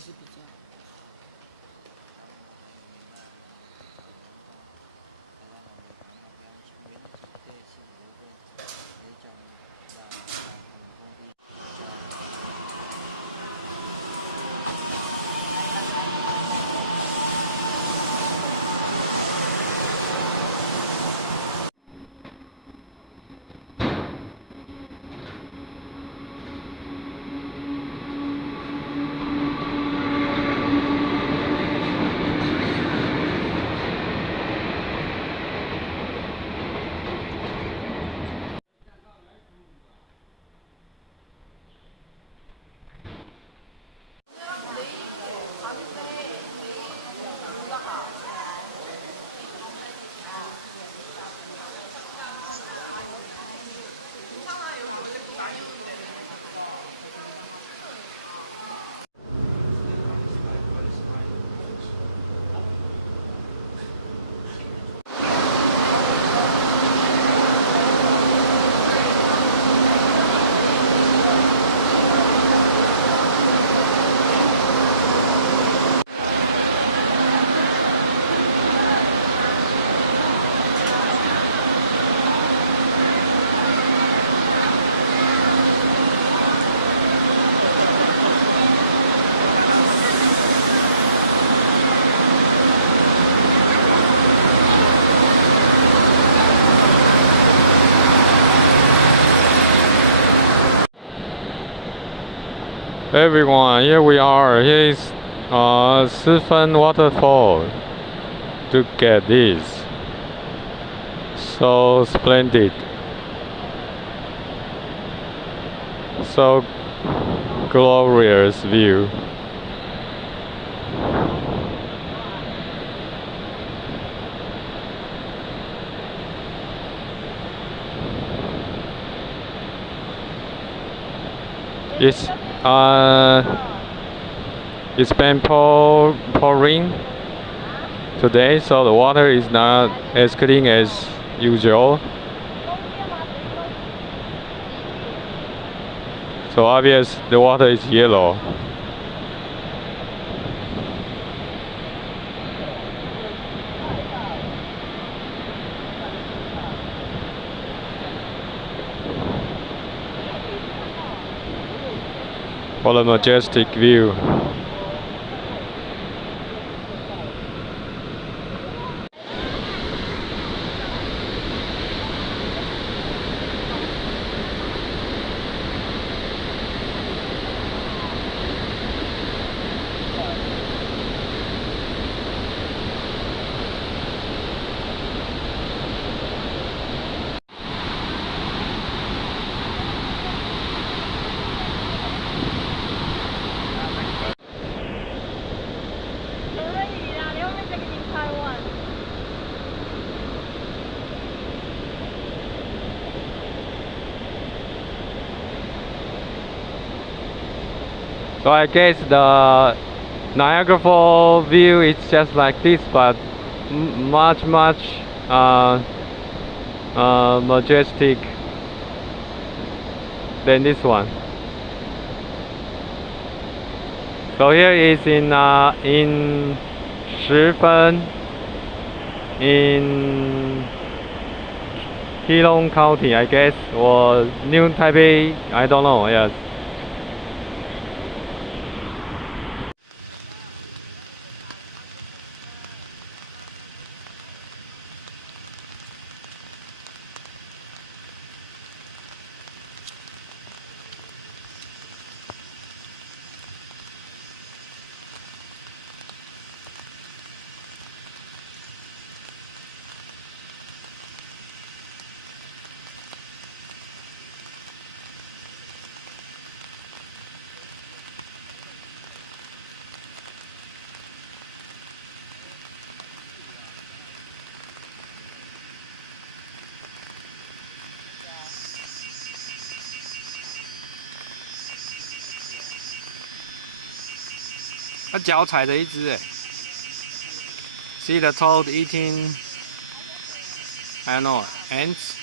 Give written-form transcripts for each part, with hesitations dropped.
是比较。Everyone, here we are. Here is Shifen Waterfall. Look at this. So splendid. So glorious view. It's been pouring today, so the water is not as clean as usual. So obvious the water is yellow. What a majestic view. So I guess the Niagara Falls view is just like this, but much majestic than this one. So here is in Shifen in Heilong County, I guess, or New Taipei, I don't know. Yes.它脚踩着一只哎 ，See the toad eating, I don't know, ants.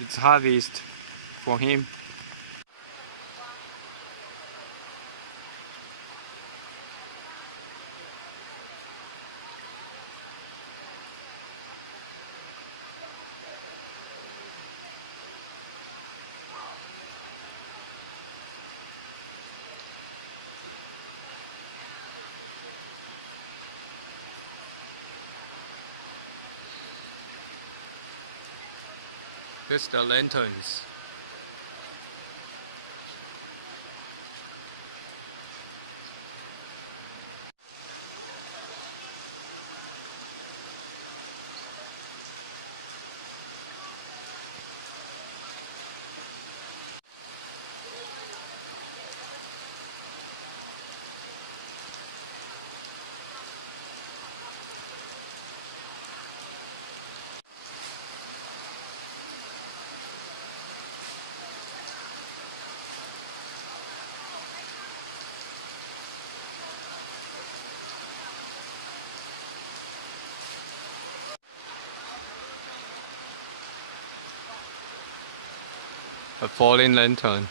It's harvest for him. Here's the lanterns. A falling lantern.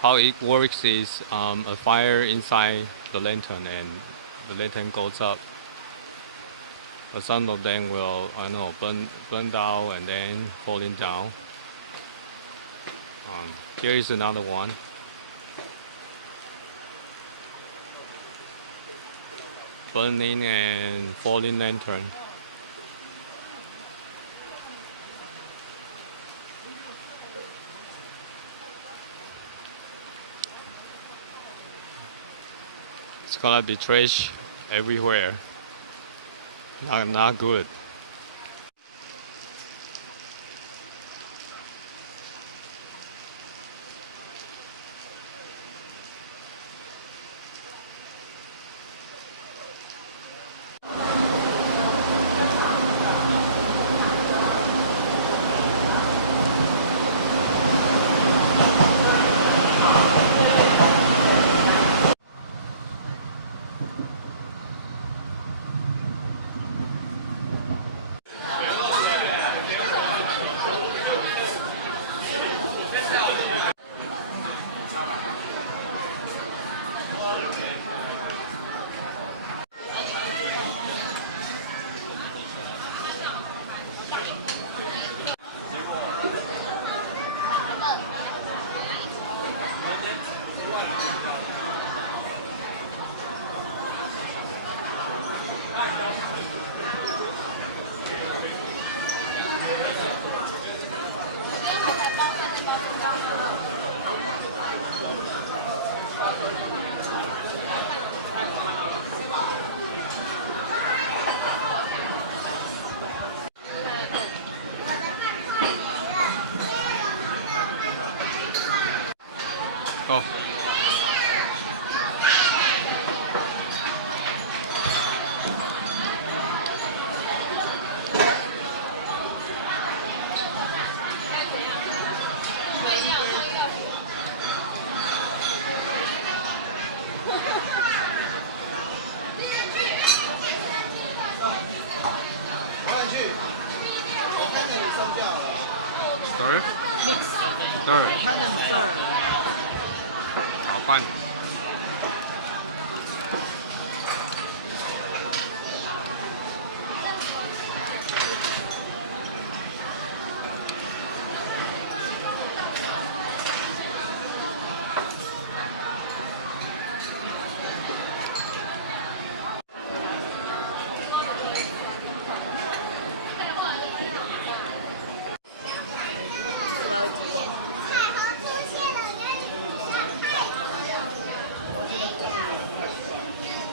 How it works is a fire inside the lantern, and the lantern goes up. But some of them will, I don't know, burn down and then falling down. Here is another one. Burning and falling lantern. It's gonna be trash everywhere. Not good. Go. Sorry? Sorry. 好饭。